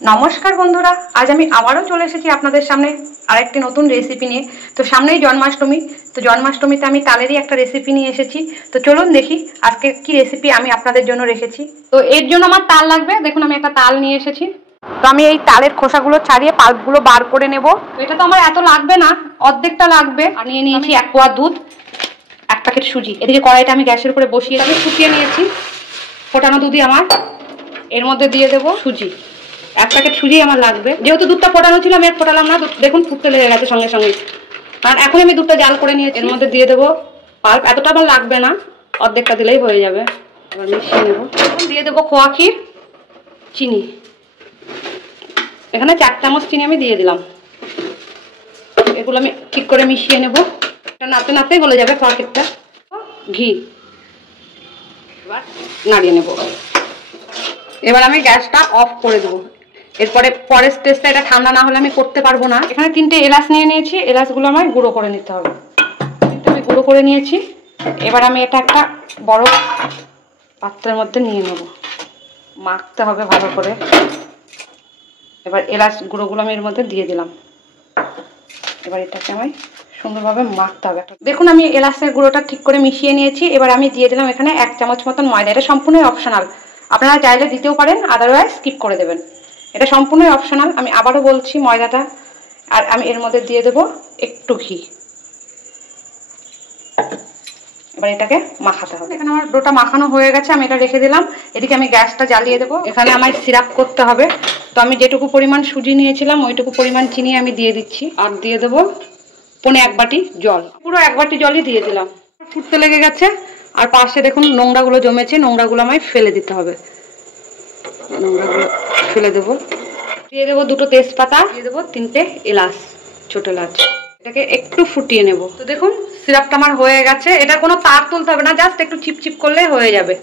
নমস্কার বন্ধুরা, আজ আমি আবারও চলে এসেছি আপনাদের সামনে আরেকটি নতুন রেসিপি নিয়ে। তো সামনেই জন্মাষ্টমী, তো জন্মাষ্টমীতে আমি তালেরই একটা রেসিপি নিয়ে এসেছি। তো চলুন দেখি আজকে কি রেসিপি আমি আপনাদের জন্য রেখেছি। তো এর জন্য আমার তাল লাগবে। দেখুন আমি একটা তাল নিয়ে এসেছি। তো আমি এই তালের খোসাগুলো ছাড়িয়ে পাল্পগুলো বার করে নেব। এটা তো আমার এত লাগবে না, অর্ধেকটা লাগবে। আর নিয়ে নিয়েছি 1 পোয়া দুধ, 1 প্যাকেট সুজি। এদিকে কড়াইটা আমি গ্যাসের উপরে বসিয়ে আমি ফুটিয়ে নিয়েছি। ফোটানো দুধই আমার, এর মধ্যে দিয়ে দেবো সুজি। 1 প্যাকেট সুজি আমার লাগবে। যেহেতু দুধটা ফোটানো ছিল আমি আর ফোটালাম না। দেখুন ফুটতে লেগে গেছে সঙ্গে সঙ্গে, কারণ এখন আমি দুধটা জাল করে নিয়েছি। এর মধ্যে দিয়ে দেবো পাল্প। এতটা আমার লাগবে না, অর্ধেকটা দিলেই হয়ে যাবে। এবার মিশিয়ে নেবো। দিয়ে দেবো খোয়া ক্ষীর, চিনি। এখানে 4 চামচ চিনি আমি দিয়ে দিলাম। এগুলো আমি ঠিক করে মিশিয়ে নেবো। এটা নাড়তে নাড়তে গলে যাবে খোয়া ক্ষীরটা। ঘি এবার নাড়িয়ে নেবো। এবার আমি গ্যাসটা অফ করে দেবো। এরপরে পরের স্টেজটা, এটা ঠান্ডা না হলে আমি করতে পারবো না। এখানে 3টে এলাচ নিয়ে নিয়েছি। এলাচগুলো আমার গুঁড়ো করে নিতে হবে। আমি গুঁড়ো করে নিয়েছি। এবার আমি এটা একটা বড় পাত্রের মধ্যে নিয়ে নেব। মাখতে হবে ভালো করে। এবার এলাচ গুঁড়োগুলো আমি এর মধ্যে দিয়ে দিলাম। এবার এটাকে আমি সুন্দরভাবে মাখতে হবে। দেখুন আমি এলাচের গুঁড়োটা ঠিক করে মিশিয়ে নিয়েছি। এবার আমি দিয়ে দিলাম এখানে 1 চামচ মতন ময়দা। এটা সম্পূর্ণই অপশনাল, আপনারা চাইলে দিতেও পারেন, আদারওয়াইজ স্কিপ করে দেবেন। এটা সম্পূর্ণই অপশনাল, আমি আবারও বলছি ময়দাটা। আর আমি এর মধ্যে দিয়ে দেবো একটু ঘি। এবার এটাকে মাখাতে হবে। এখানে আমার ডোটা মাখানো হয়ে গেছে, আমি এটা রেখে দিলাম। এদিকে আমি গ্যাসটা জ্বালিয়ে দেবো। এখানে আমার সিরাপ করতে হবে। তো আমি যেটুকু পরিমাণ সুজি নিয়েছিলাম ওইটুকু পরিমাণ চিনি আমি দিয়ে দিচ্ছি। আর দিয়ে দেবো 1 বাটি জল। পুরো 1 বাটি জলই দিয়ে দিলাম। ফুটতে লেগে গেছে। আর পাশে দেখুন নোংরাগুলো জমেছে, নোংরাগুলো আমায় ফেলে দিতে হবে। নোংরাগুলো ফেলে দেবো। দিয়ে দেবো 2টো তেজপাতা, দিয়ে দেবো 3টে এলাচ, ছোট এলাচ। এটাকে একটু ফুটিয়ে নেব। তো দেখুন সিরাপটা আমার হয়ে গেছে। এটা কোনো তার তুলতে হবে না, জাস্ট একটু চিপচিপ করলেই হয়ে যাবে।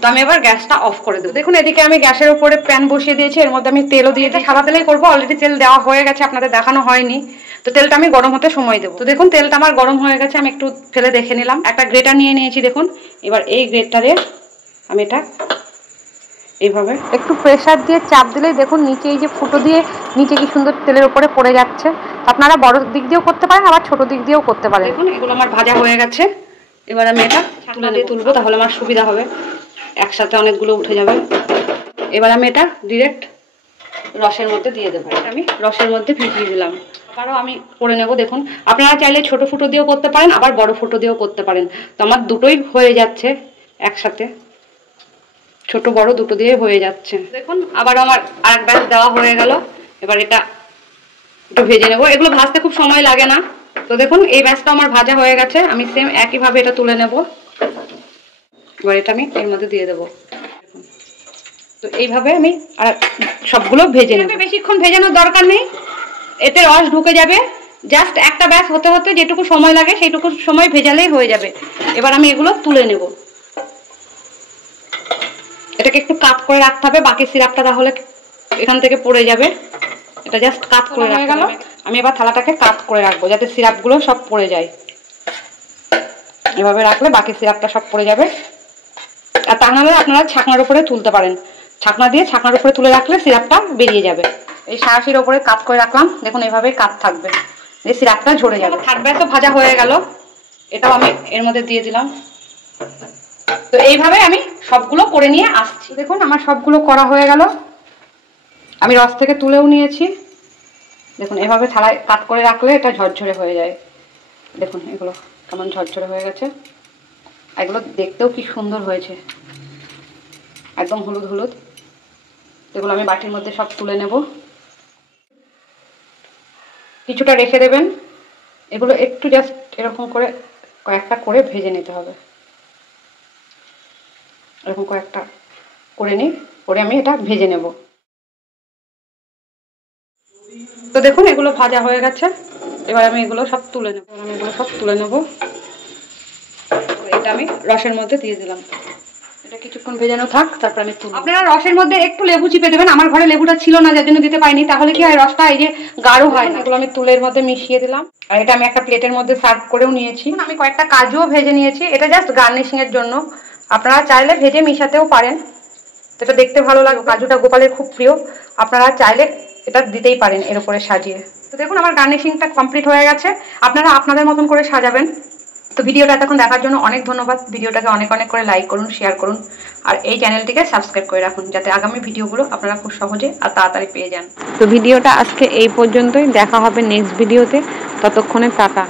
তো আমি এবার গ্যাসটা অফ করে দেবো। দেখুন এদিকে আমি গ্যাসের উপরে প্যান বসিয়ে দিয়েছি। এর মধ্যে আমি তেলও দিয়েছি। সাদা তেলেই করবো, অলরেডি তেল দেওয়া হয়ে গেছে, আপনাদের দেখানো হয়নি। তো তেলটা আমি গরম হতে সময় দেবো। তো দেখুন তেলটা আমার গরম হয়ে গেছে, আমি একটু ফেলে দেখে নিলাম। একটা গ্রেটার নিয়ে নিয়েছি দেখুন। এবার এই গ্রেটারে আমি এটা এইভাবে একটু প্রেসার দিয়ে চাপ দিলেই দেখুন নিচে এই যে ফুটো দিয়ে নিচে কি সুন্দর তেলের উপরে পড়ে যাচ্ছে। আপনারা বড় দিক দিয়েও করতে পারেন, আবার ছোট দিক দিয়েও করতে পারেন। দেখুন এগুলো আমার ভাজা হয়ে গেছে। এবার আমি এটা তুলে দিয়ে তুলবো, তাহলে আমার সুবিধা হবে, একসাথে অনেকগুলো উঠে যাবে। এবার আমি এটা ডিরেক্ট রসের মধ্যে দিয়ে দেবো। এটা আমি রসের মধ্যে ভিজিয়ে দিলাম। আবারও আমি করে নেব। দেখুন আপনারা চাইলে ছোট ফুটো দিয়েও করতে পারেন, আবার বড় ফুটো দিয়েও করতে পারেন। তো আমার দুটোই হয়ে যাচ্ছে একসাথে, ছোট বড় দুটো দিয়ে হয়ে যাচ্ছে। দেখুন আবার আমার আরেক ব্যাচ দেওয়া হয়ে গেল। এবার এটা একটু ভেজে নেব। এগুলো ভাজতে খুব সময় লাগে না। তো দেখুন এই ব্যাচটা আমার ভাজা হয়ে গেছে। আমি সেম একইভাবে এটা তুলে নেব। এবার এটা আমি এর মধ্যে দিয়ে দেবো। তো এইভাবে আমি আর সবগুলো ভেজে নেব। বেশিক্ষণ ভেজানোর দরকার নেই, এতে রস ঢুকে যাবে। জাস্ট একটা ব্যাচ হতে হতে যেটুকু সময় লাগে সেইটুকু সময় ভেজালেই হয়ে যাবে। এবার আমি এগুলো তুলে নেব। এটাকে একটু কাট করে রাখতে হবে, বাকি সিরাপটা তাহলে এখান থেকে পড়ে যাবে। এটা জাস্ট কাট করে হয়ে গেল। আমি এবার থালাটাকে কাট করে রাখবো যাতে সিরাপগুলো সব পড়ে যায়। এভাবে রাখলে বাকি সিরাপটা সব পড়ে যাবে। আর তা নাহলে আপনারা ছাকনার উপরে তুলতে পারেন। ছাকনা দিয়ে ছাকনার উপরে তুলে রাখলে সিরাপটা বেরিয়ে যাবে। এই সাঁড়াশির ওপরে কাট করে রাখলাম। দেখুন এইভাবেই কাট থাকবে, এই সিরাপটা ঝরে যাবে। থাকবে তো ভাজা হয়ে গেল। এটাও আমি এর মধ্যে দিয়ে দিলাম। তো এইভাবে আমি সবগুলো করে নিয়ে আসছি। দেখুন আমার সবগুলো করা হয়ে গেল। আমি রস থেকে তুলেও নিয়েছি। দেখুন এভাবে থালায় কাট করে রাখলে এটা ঝরঝরে হয়ে যায়। দেখুন এগুলো কেমন ঝরঝরে হয়ে গেছে। এগুলো দেখতেও কি সুন্দর হয়েছে, একদম হলুদ হলুদ। এগুলো আমি বাটির মধ্যে সব তুলে নেব। কিছুটা রেখে দেবেন। এগুলো একটু জাস্ট এরকম করে কয়েকটা করে ভেজে নিতে হবে। এরকম কয়েকটা করে নিই, করে আমি এটা ভেজে নেব। তো দেখুন এগুলো ভাজা হয়ে গেছে। এবার আমি এগুলো সব তুলে নেব। এটা আমি রসের মধ্যে দিয়ে দিলাম। এটা কিছুক্ষণ ভেজানো থাক, তারপর আমি তুলব। আপনারা রসের মধ্যে একটু লেবু চিপে দেবেন। আমার ঘরে লেবুটা ছিল না, যার জন্য দিতে পারিনি। তাহলে কি হয়, রসটা এই যে গাঢ় হয় না। এগুলো আমি তুলের মধ্যে মিশিয়ে দিলাম। আর এটা আমি একটা প্লেটের মধ্যে সার্ভ করেও নিয়েছি। আমি কয়েকটা কাজুও ভেজে নিয়েছি। এটা জাস্ট গার্নিশিং এর জন্য, আপনারা চাইলে ভেজে মিশাতেও পারেন। তো এটা দেখতে ভালো লাগে। কাজুটা গোপালের খুব প্রিয়, আপনারা চাইলে এটা দিতেই পারেন এর উপরে সাজিয়ে। তো দেখুন আমার গার্নিশিংটা কমপ্লিট হয়ে গেছে, আপনারা আপনাদের মতন করে সাজাবেন। তো ভিডিওটা এতক্ষণ দেখার জন্য অনেক ধন্যবাদ। ভিডিওটাকে অনেক অনেক করে লাইক করুন, শেয়ার করুন, আর এই চ্যানেলটিকে সাবস্ক্রাইব করে রাখুন, যাতে আগামী ভিডিওগুলো আপনারা খুব সহজে আর তাড়াতাড়ি পেয়ে যান। তো ভিডিওটা আজকে এই পর্যন্তই, দেখা হবে নেক্সট ভিডিওতে, ততক্ষণে টাটা।